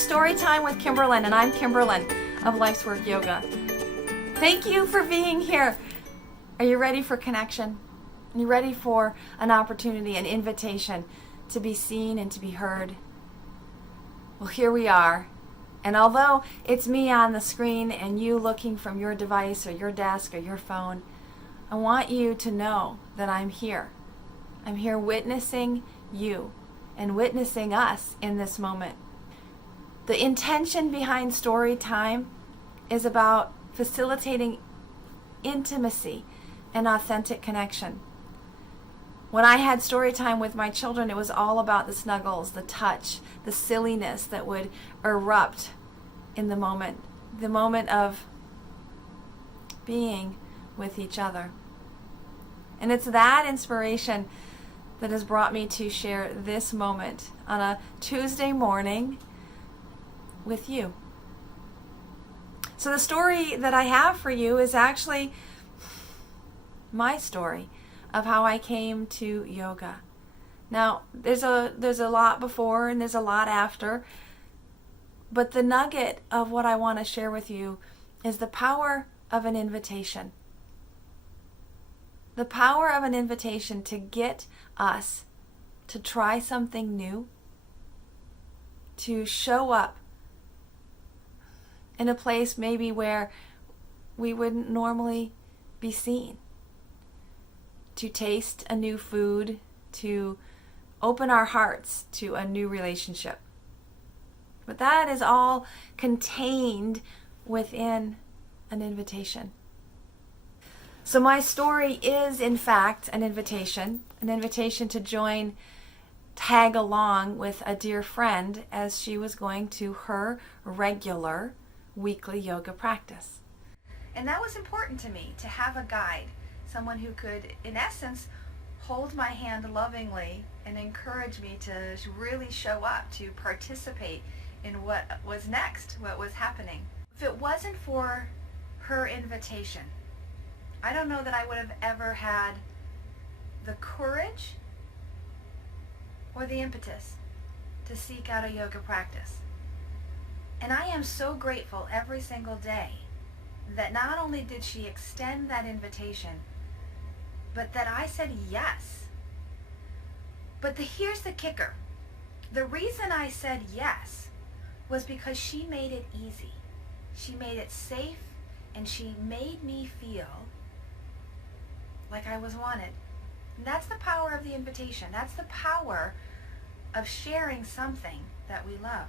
Storytime with Kimberlyn, and I'm Kimberlyn of Life's Work Yoga. Thank you for being here. Are you ready for connection? Are you ready for an opportunity, an invitation to be seen and to be heard? Well, here we are. And although it's me on the screen and you looking from your device or your desk or your phone, I want you to know that I'm here. I'm here witnessing you and witnessing us in this moment. The intention behind story time is about facilitating intimacy and authentic connection. When I had story time with my children, it was all about the snuggles, the touch, the silliness that would erupt in the moment of being with each other. And it's that inspiration that has brought me to share this moment on a Tuesday morning with you. So the story that I have for you is actually my story of how I came to yoga. Now, there's a lot before and there's a lot after, but the nugget of what I want to share with you is the power of an invitation. The power of an invitation to get us to try something new, to show up in a place maybe where we wouldn't normally be seen, to taste a new food, to open our hearts to a new relationship. But that is all contained within an invitation. So my story is, in fact, an invitation to tag along with a dear friend as she was going to her regular weekly yoga practice. And that was important to me, to have a guide, someone who could, in essence, hold my hand lovingly and encourage me to really show up, to participate in what was next, what was happening. If it wasn't for her invitation, I don't know that I would have ever had the courage or the impetus to seek out a yoga practice. And I am so grateful every single day that not only did she extend that invitation, but that I said yes. But here's the kicker. The reason I said yes was because she made it easy. She made it safe, and she made me feel like I was wanted. And that's the power of the invitation. That's the power of sharing something that we love.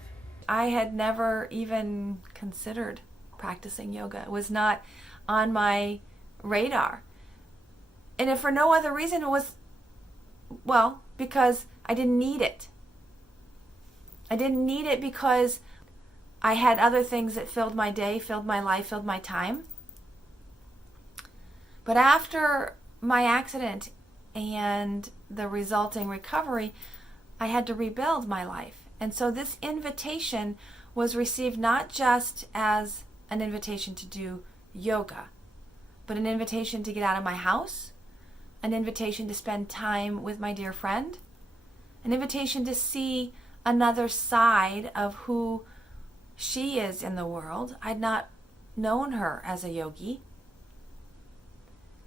I had never even considered practicing yoga. It was not on my radar. And if for no other reason, it was, well, because I didn't need it. I didn't need it because I had other things that filled my day, filled my life, filled my time. But after my accident and the resulting recovery, I had to rebuild my life. And so this invitation was received not just as an invitation to do yoga, but an invitation to get out of my house, an invitation to spend time with my dear friend, an invitation to see another side of who she is in the world. I'd not known her as a yogi.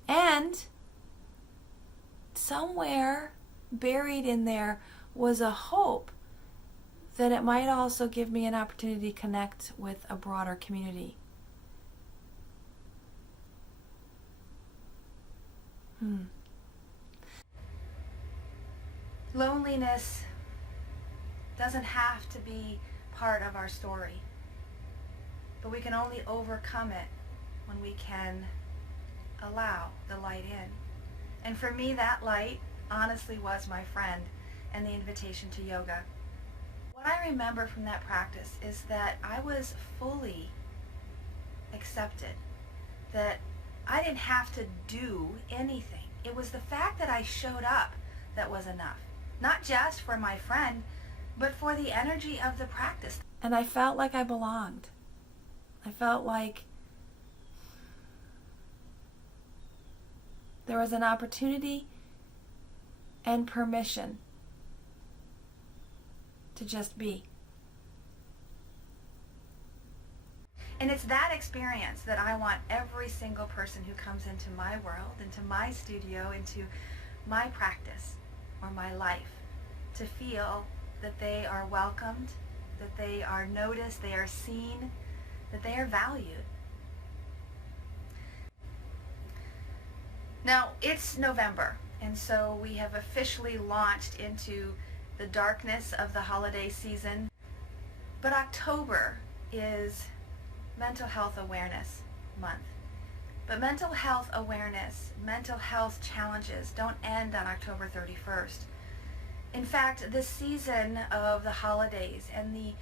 And somewhere buried in there was a hope that it might also give me an opportunity to connect with a broader community. Loneliness doesn't have to be part of our story, but we can only overcome it when we can allow the light in. And for me, that light honestly was my friend and the invitation to yoga. What I remember from that practice is that I was fully accepted, that I didn't have to do anything. It was the fact that I showed up that was enough, not just for my friend, but for the energy of the practice. And I felt like I belonged. I felt like there was an opportunity and permission to just be. And it's that experience that I want every single person who comes into my world, into my studio, into my practice or my life to feel that they are welcomed, that they are noticed, they are seen, that they are valued. Now, it's November, and so we have officially launched into the darkness of the holiday season. But October is Mental Health Awareness Month. But mental health awareness, mental health challenges don't end on October 31st. In fact, the season of the holidays and the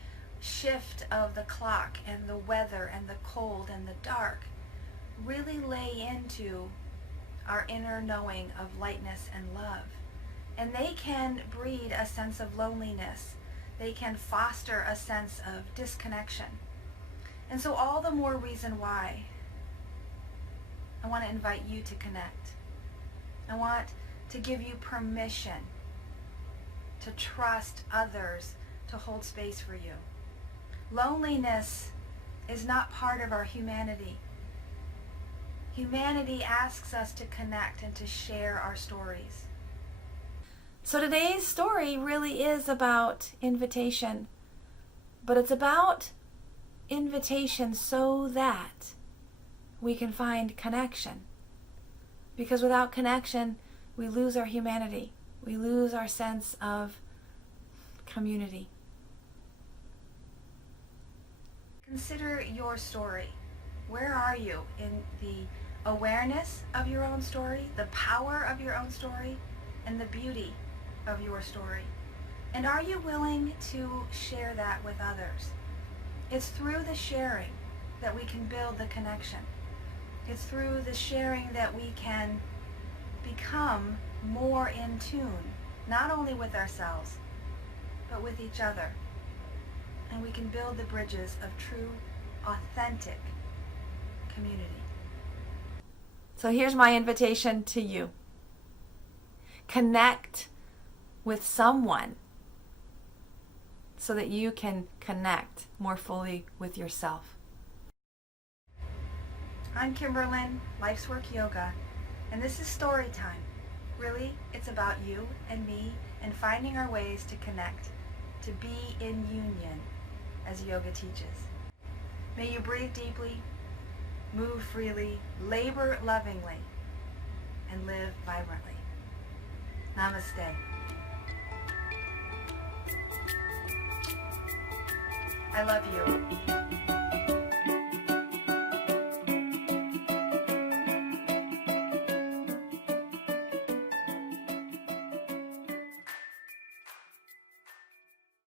shift of the clock and the weather and the cold and the dark really lay into our inner knowing of lightness and love. And they can breed a sense of loneliness. They can foster a sense of disconnection. And so all the more reason why I want to invite you to connect. I want to give you permission to trust others to hold space for you. Loneliness is not part of our humanity. Humanity asks us to connect and to share our stories. So today's story really is about invitation, but it's about invitation so that we can find connection. Because without connection, we lose our humanity. We lose our sense of community. Consider your story. Where are you in the awareness of your own story, the power of your own story, and the beauty of your story? And are you willing to share that with others? It's through the sharing that we can build the connection. It's through the sharing that we can become more in tune, not only with ourselves, but with each other. And we can build the bridges of true, authentic community. So here's my invitation to you. Connect with someone so that you can connect more fully with yourself. I'm Kimberlyn, Life's Work Yoga, and this is story time. Really, it's about you and me and finding our ways to connect, to be in union, as yoga teaches. May you breathe deeply, move freely, labor lovingly, and live vibrantly. Namaste. I love you.